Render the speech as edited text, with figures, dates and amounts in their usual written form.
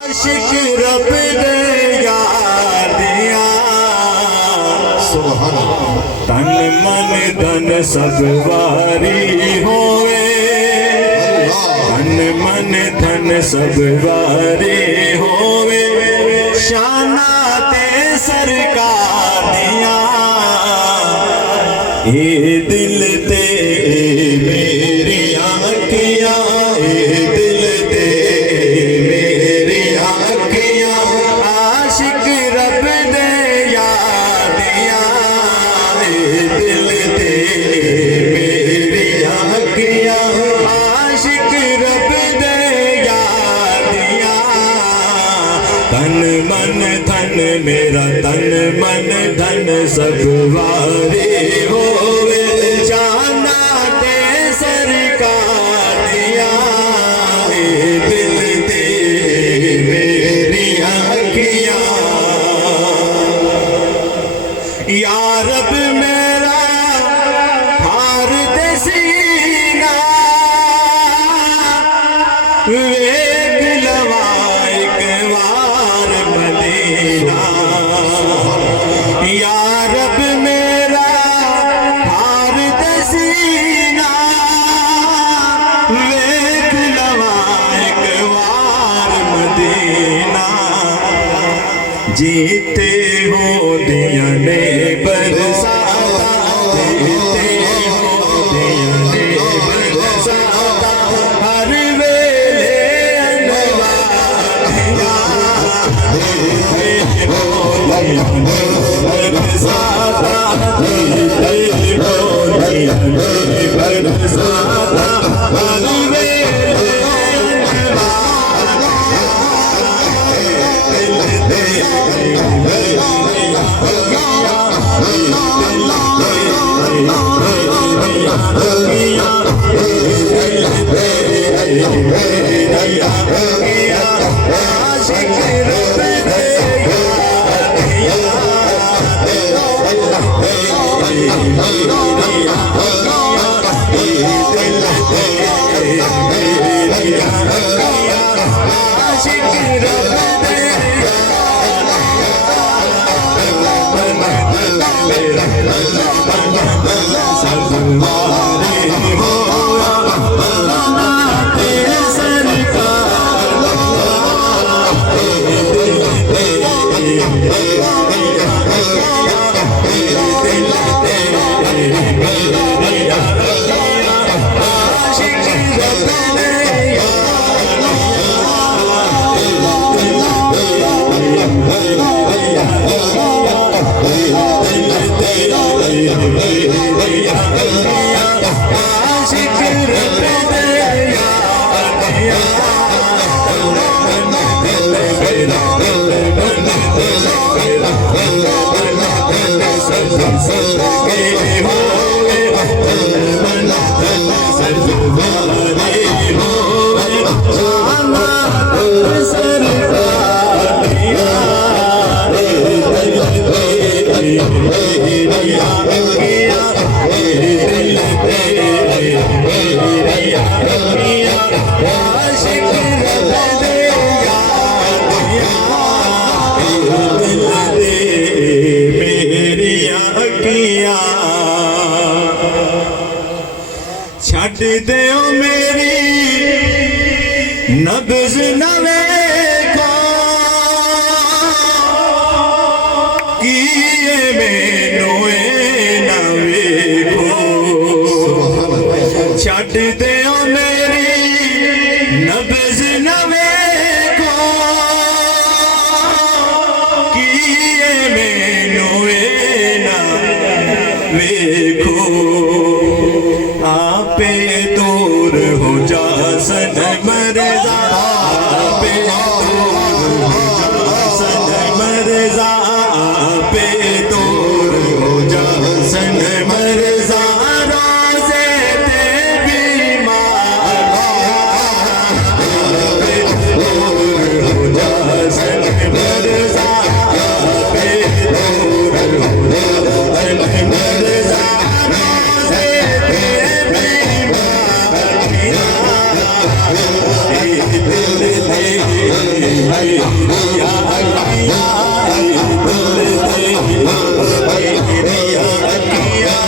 आशिक रब दे यादिया सुभान तन मन धन सब वारी होवे तन मन धन सब वारी होवे शाना ते सरकार दिया ए दिल ते मेरी आँखियाँ ए दिल ते मेरी आँखियाँ आशिक रब दे यादियाँ ए दिल ते मेरी आँखियाँ आशिक रब दे यादियाँ तन मन धन मेरा तन मन धन सब वारी होवे जाना ते सरकार दिया ए दिल ते मेरी आँखियाँ या रब मेरा हार दे सीना वेख लवा एक बार मदीना या रब मेरा हार दे सीना वेख लवा एक बार मदीना जीते हो दिया ने बरसाता जीते हो दिया ने बरसाता हर वेले अनवारिया जीते हो दिया ने बरसाता जीते हो दिया ने बरसाता हर वेले छट देओ मेरी नब्ज़ नवे को किए मैनू नवे को छट देओ मेरी नब्ज़ नवे को किए मैनू नवे को आपे दूर हो जा सनम रज़ा आपे दूर हो जा सनम रज़ा आपे दूर हो जा सनम रज़ा रोज़े ते बीमार तेरिया अखियां बोलते तेरिया अखियां